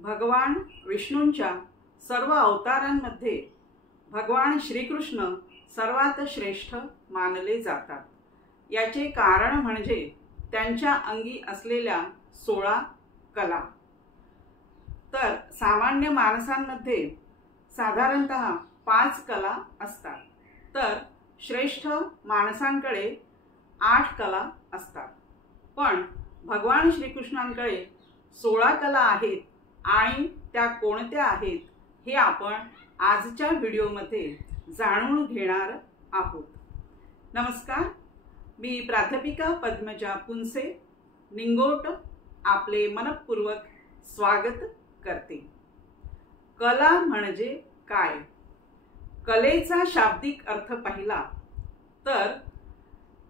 भगवान विष्णूंच्या सर्व अवतारांमध्ये भगवान श्रीकृष्ण सर्वात श्रेष्ठ मानले जातात। याचे कारण म्हणजे त्यांच्या अंगी असलेल्या 16 कला। तर सामान्य माणसांमध्ये साधारणतः 5 कला असतात, तर श्रेष्ठ माणसांकडे 8 कला असतात। पण भगवान श्रीकृष्णांकडे 16 कला आहेत आणि त्या कोणत्या आहेत हे आपण आजच्या व्हिडिओमध्ये जाणून घेणार आहोत। नमस्कार, मी प्राध्यापिका पद्मजा पुनसे निंगोट आपले मनपूर्वक स्वागत करते। कला म्हणजे काय? कलेचा शाब्दिक अर्थ पाहिला तर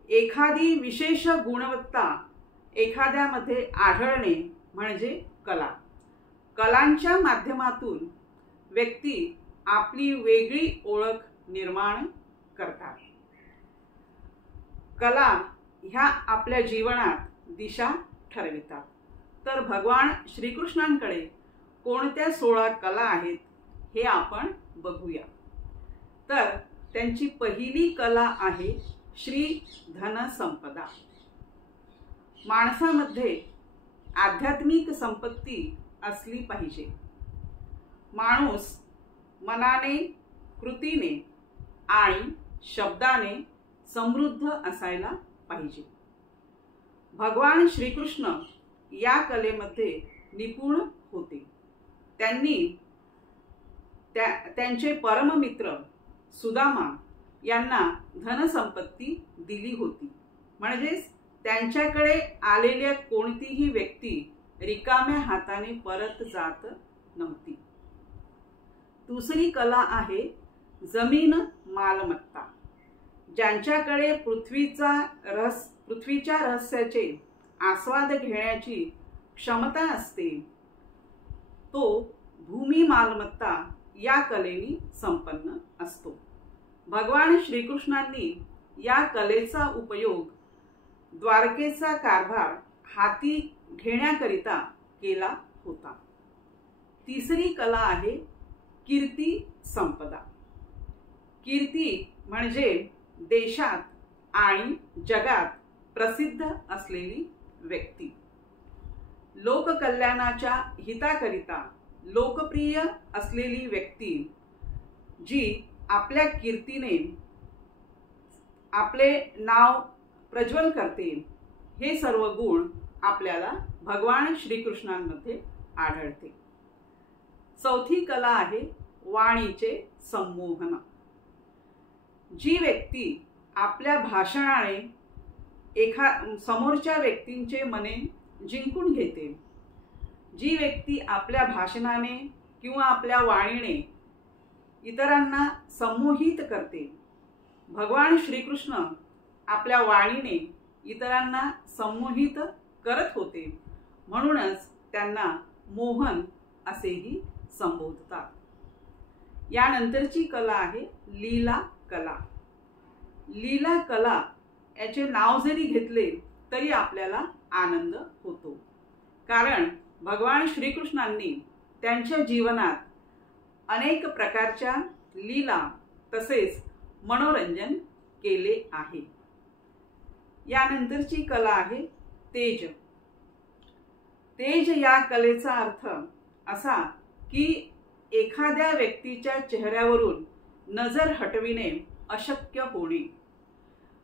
एखादी विशेष गुणवत्ता एखाद्यामध्ये आढळणे म्हणजे कला। कलांच्या माध्यमातून व्यक्ती आपली वेगळी ओळख निर्माण करतात। कला ह्या आपल्या जीवनात दिशा ठरवितात। तर भगवान श्रीकृष्णांकडे कोणत्या 16 कला आहेत हे आपण बघूया। तर त्यांची पहिली कला आहे श्री धन संपदा। माणसामध्ये आध्यात्मिक संपत्ती असली पाहिजे। माणूस मनाने, कृतीने आणि शब्दाने समृद्ध असायला पाहिजे। भगवान श्रीकृष्ण या कलेमध्ये निपुण होते। त्यांनी त्यांचे परममित्र सुदामा यांना धनसंपत्ती दिली होती। म्हणजेच त्यांच्याकडे आलेल्या कोणतीही व्यक्ती रिकाम्या हाताने परत जात नव्हती। दुसरी कला आहे जमीन मालमत्ता। ज्यांच्याकडे पृथ्वीच्या रहस्याचे आस्वाद घेण्याची क्षमता असते तो भूमी मालमत्ता या कलेने संपन्न असतो। भगवान श्रीकृष्णांनी या कलेचा उपयोग द्वारकेचा कारभार हाती घेण्याकरिता केला होता। तिसरी कला आहे कीर्ती संपदा। कीर्ती म्हणजे देशात आणि जगात प्रसिद्ध असलेली व्यक्ती। लोककल्याणाच्या हिताकरिता लोकप्रिय असलेली व्यक्ती जी आपल्या कीर्तीने आपले नाव प्रज्वल करते, हे सर्व गुण आपल्याला भगवान श्रीकृष्णांमध्ये आढळते। चौथी कला आहे वाणीचे संमोहन। जी व्यक्ती आपल्या भाषणाने समोरच्या व्यक्तींचे मने जिंकून घेते, जी व्यक्ती आपल्या भाषणाने किंवा आपल्या वाणीने इतरांना संमोहित करते, भगवान श्रीकृष्ण आपल्या वाणीने इतरांना संमोहित करत होते, म्हणूनच त्यांना मोहन असेही संबोधतात। यानंतरची कला आहे लीला कला। लीला कला याचे नाव जरी घेतले तरी आपल्याला आनंद होतो, कारण भगवान श्रीकृष्णांनी त्यांच्या जीवनात अनेक प्रकारच्या लीला तसेच मनोरंजन केले आहे। यानंतरची कला आहे तेज। तेज या कलेचा अर्थ असा की एखाद्या व्यक्तीच्या चेहऱ्यावरून नजर हटविणे अशक्य होणे,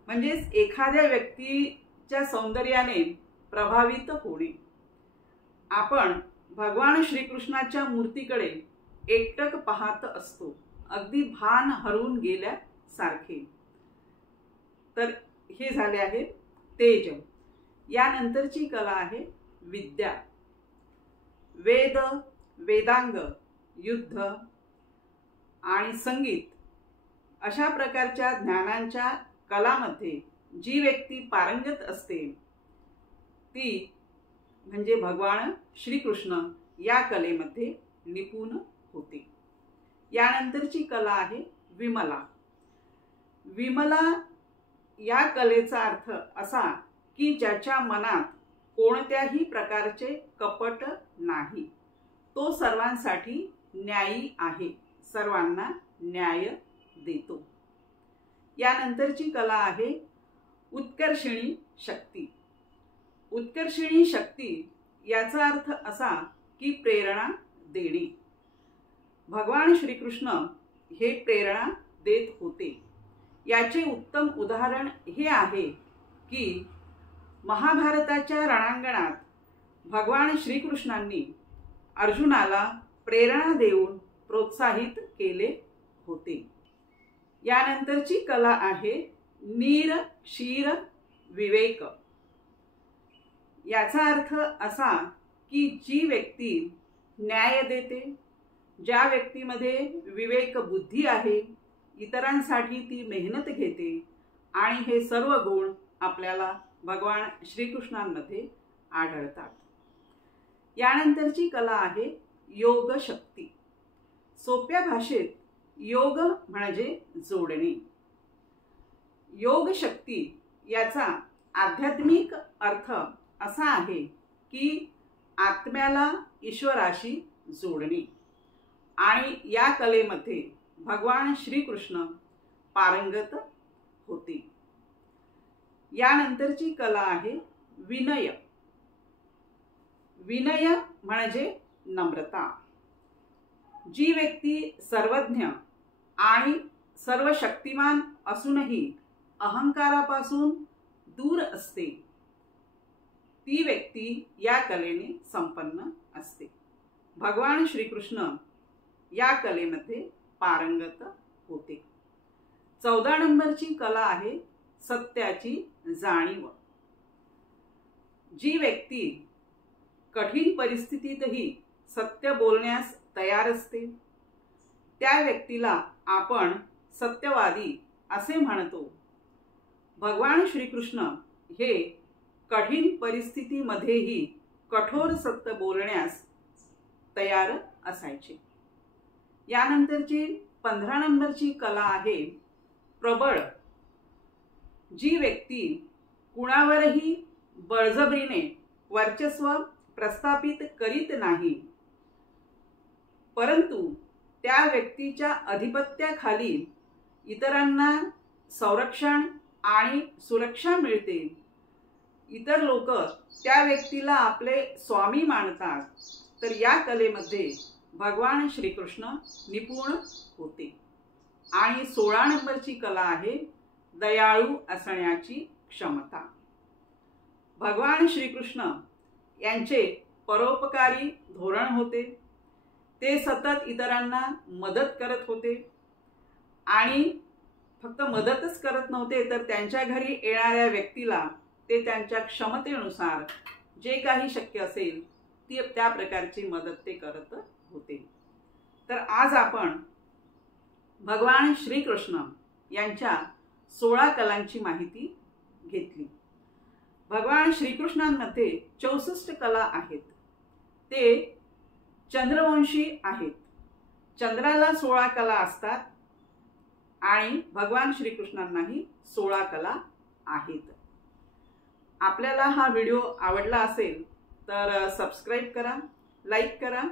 म्हणजेच एखाद्या व्यक्तीच्या सौंदर्याने प्रभावित होणे। आपण भगवान श्रीकृष्णाच्या मूर्तीकडे एकटक पाहत असतो, अगदी भान हरवून गेल्यासारखे। तर हे झाले आहे तेज। यानंतरची कला आहे विद्या। वेद, वेदांग, युद्ध आणि संगीत अशा प्रकारच्या ज्ञानांच्या कलामध्ये जी व्यक्ती पारंगत असते ती म्हणजे भगवान श्रीकृष्ण या कलेमध्ये निपुण होते। यानंतरची कला आहे विमला। विमला या कलेचा अर्थ असा की ज्याच्या मनात कोणत्याही प्रकारचे कपट नाही, तो सर्वांसाठी न्यायी आहे, सर्वांना न्याय देतो। यानंतरची कला आहे उत्कर्षिणी शक्ती। उत्कर्षिणी शक्ती याचा अर्थ असा की प्रेरणा देणे। भगवान श्रीकृष्ण हे प्रेरणा देत होते। याचे उत्तम उदाहरण हे आहे की महाभारताच्या रणांगणात भगवान श्रीकृष्णांनी अर्जुनाला प्रेरणा देऊन प्रोत्साहित केले होते। यानंतरची कला आहे नीर क्षीर विवेक। याचा अर्थ असा की जी व्यक्ती न्याय देते, ज्या व्यक्तीमध्ये विवेक बुद्धी आहे, इतरांसाठी ती मेहनत घेते आणि हे सर्व गुण आपल्याला भगवान श्रीकृष्णांमध्ये आढळतात। यानंतरची कला आहे योग शक्ती। सोप्या भाषेत योग म्हणजे जोडणे। योग शक्ती याचा आध्यात्मिक अर्थ असा आहे की आत्म्याला ईश्वराशी जोडणे, आणि या कलेमध्ये भगवान श्रीकृष्ण पारंगत होते। यानंतरची कला आहे विनय। विनय म्हणजे नम्रता। जी व्यक्ती सर्वज्ञ आणि सर्व शक्तिमान असूनही अहंकारापासून दूर असते, ती व्यक्ती या कलेने संपन्न असते। भगवान श्रीकृष्ण या कलेमध्ये पारंगत होते। 14 नंबरची कला आहे सत्याची जाणीव। जी व्यक्ती कठीण परिस्थितीतही सत्य बोलण्यास तयार असते, त्या व्यक्तीला आपण सत्यवादी असे म्हणतो। भगवान श्रीकृष्ण हे कठीण परिस्थितीमध्येही कठोर सत्य बोलण्यास तयार असायचे। यानंतरची 15 नंबरची कला आहे प्रबळ। जी व्यक्ती कुणावरही बळजबरीने वर्चस्व प्रस्थापित करीत नाही, परंतु त्या व्यक्तीच्या अधिपत्याखाली इतरांना संरक्षण आणि सुरक्षा मिळते, इतर लोक त्या व्यक्तीला आपले स्वामी मानतात, तर या कलेमध्ये भगवान श्रीकृष्ण निपुण होते। आणि 16 नंबरची कला आहे दयाळू असण्याची क्षमता। भगवान श्रीकृष्ण यांचे परोपकारी धोरण होते। ते सतत इतरांना मदत करत होते, आणि फक्त मदतच करत नव्हते, तर त्यांच्या घरी येणाऱ्या व्यक्तीला ते त्यांच्या क्षमतेनुसार जे काही शक्य असेल ती त्या प्रकारची मदत ते करत होते। तर आज आपण भगवान श्रीकृष्ण यांच्या 16 कलांची माहिती घेतली। भगवान श्रीकृष्णांमध्ये 64 कला आहेत। ते चंद्रवंशी आहेत। चंद्राला 16 कला असतात आणि भगवान श्रीकृष्णांनाही 16 कला आहेत। आपल्याला हा व्हिडिओ आवडला असेल तर सबस्क्राइब करा, लाईक करा,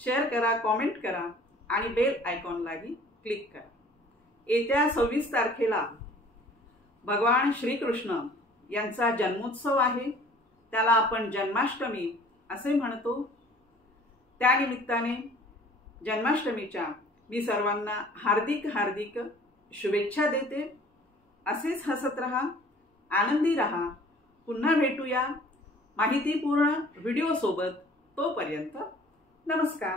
शेअर करा, कमेंट करा आणि बेल आयकॉनलाही क्लिक करा। येत्या 26 तारखेला भगवान श्रीकृष्ण यांचा जन्मोत्सव आहे। त्याला आपण जन्माष्टमी असे म्हणतो। त्यानिमित्ताने जन्माष्टमीच्या मी सर्वांना हार्दिक हार्दिक शुभेच्छा देते। असेच हसत रहा, आनंदी रहा। पुन्हा भेटूया माहितीपूर्ण व्हिडिओ सोबत। तोपर्यंत नमस्कार।